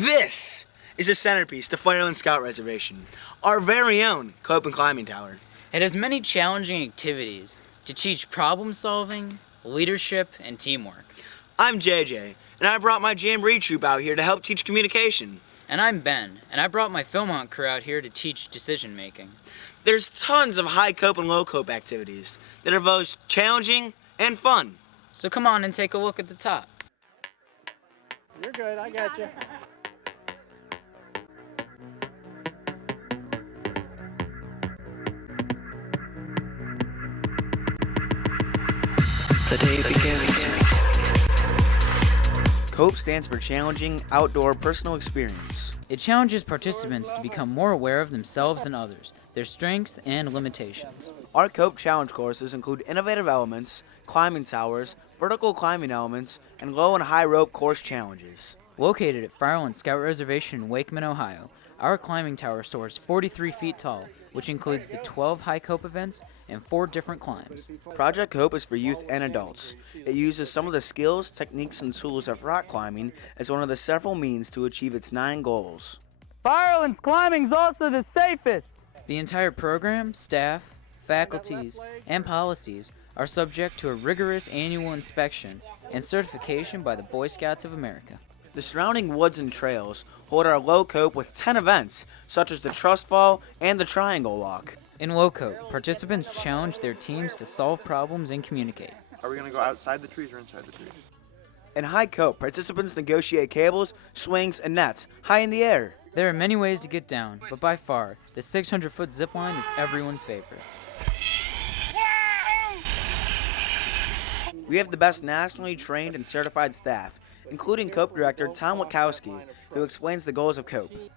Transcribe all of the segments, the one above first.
This is the centerpiece to Fireland Scout Reservation, our very own C.O.P.E climbing tower. It has many challenging activities to teach problem solving, leadership, and teamwork. I'm JJ, and I brought my Jamboree troop out here to help teach communication. And I'm Ben, and I brought my Philmont crew out here to teach decision making. There's tons of high C.O.P.E and low C.O.P.E activities that are both challenging and fun. So come on and take a look at the top. You're good, I got you. The day begins. C.O.P.E stands for Challenging Outdoor Personal Experience. It challenges participants to become more aware of themselves and others, their strengths and limitations. Our C.O.P.E challenge courses include innovative elements, climbing towers, vertical climbing elements, and low and high rope course challenges. Located at Fireland Scout Reservation in Wakeman, Ohio, our climbing tower soars 43 feet tall, which includes the 12 high C.O.P.E events and 4 different climbs. Project C.O.P.E is for youth and adults. It uses some of the skills, techniques, and tools of rock climbing as one of the several means to achieve its 9 goals. Fireland's climbing's also the safest. The entire program, staff, faculties, and policies are subject to a rigorous annual inspection and certification by the Boy Scouts of America. The surrounding woods and trails hold our low C.O.P.E with 10 events, such as the Trust Fall and the Triangle Walk. In low C.O.P.E, participants challenge their teams to solve problems and communicate. Are we going to go outside the trees or inside the trees? In high C.O.P.E, participants negotiate cables, swings, and nets high in the air. There are many ways to get down, but by far, the 600-foot zip line is everyone's favorite. We have the best nationally trained and certified staff, including C.O.P.E Director Tom Wachowski, who explains the goals of C.O.P.E.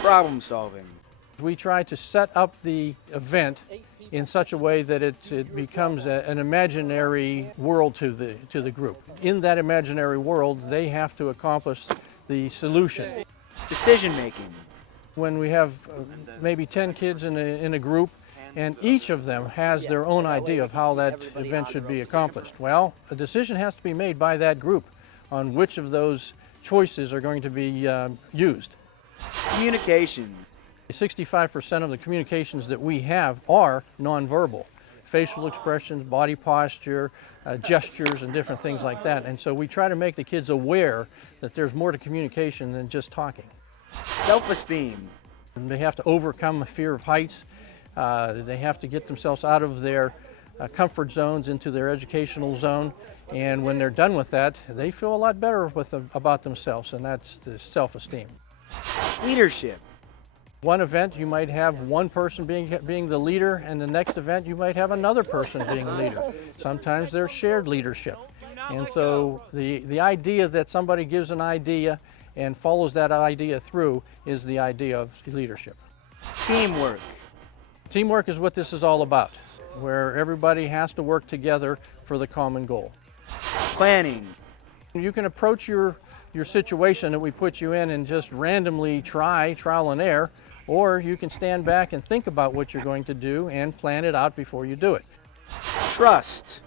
Problem solving. We try to set up the event in such a way that it becomes an imaginary world to the group. In that imaginary world, they have to accomplish the solution. Decision making. When we have maybe 10 kids in a group, and each of them has their own idea of how that event should be accomplished, well, a decision has to be made by that group on which of those choices are going to be used. Communication. 65% of the communications that we have are nonverbal. Facial expressions, body posture, gestures, and different things like that. And so we try to make the kids aware that there's more to communication than just talking. Self-esteem. They have to overcome the fear of heights. They have to get themselves out of their comfort zones into their educational zone. And when they're done with that, they feel a lot better about themselves, and that's the self-esteem. Leadership. One event you might have one person being the leader, and the next event you might have another person being the leader. Sometimes there's shared leadership. And so the idea that somebody gives an idea and follows that idea through is the idea of leadership. Teamwork. Teamwork is what this is all about, where everybody has to work together for the common goal. Planning. You can approach your situation that we put you in and just randomly trial and error, or you can stand back and think about what you're going to do and plan it out before you do it. Trust.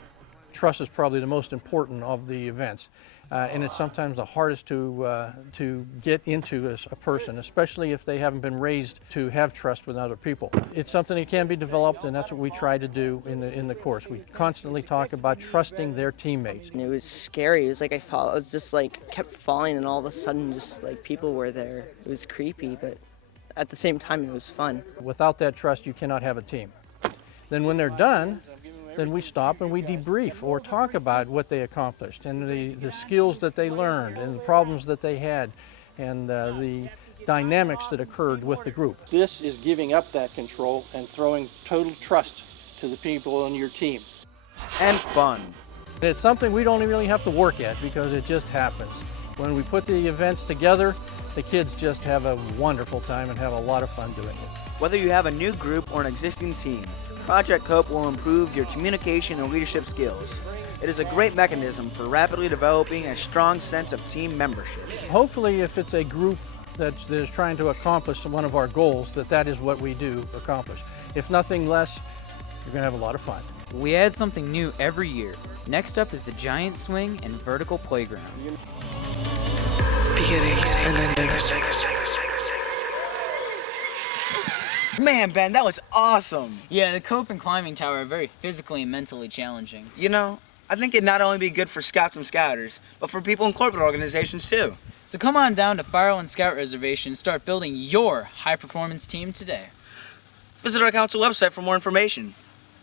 Trust is probably the most important of the events, and it's sometimes the hardest to get into as a person, especially if they haven't been raised to have trust with other people. It's something that can be developed, and that's what we try to do in the course. We constantly talk about trusting their teammates. And it was scary. It was like I was just like kept falling, and all of a sudden just like people were there. It was creepy, but at the same time it was fun. Without that trust, you cannot have a team. Then when they're done, then we stop and we debrief or talk about what they accomplished and the skills that they learned and the problems that they had and the dynamics that occurred with the group. This is giving up that control and throwing total trust to the people on your team. And fun. It's something we don't really have to work at because it just happens. When we put the events together, the kids just have a wonderful time and have a lot of fun doing it. Whether you have a new group or an existing team, Project C.O.P.E will improve your communication and leadership skills. It is a great mechanism for rapidly developing a strong sense of team membership. Hopefully, if it's a group that is trying to accomplish one of our goals, that is what we do accomplish. If nothing less, you're going to have a lot of fun. We add something new every year. Next up is the giant swing and vertical playground. beginnings and endings. Man, Ben, that was awesome. Yeah, the C.O.P.E and climbing tower are very physically and mentally challenging. You know, I think it'd not only be good for scouts and scouters, but for people in corporate organizations too. So come on down to Fire Island Scout Reservation and start building your high-performance team today. Visit our council website for more information.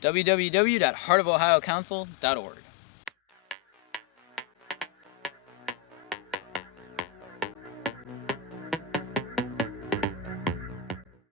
www.heartofohiocouncil.org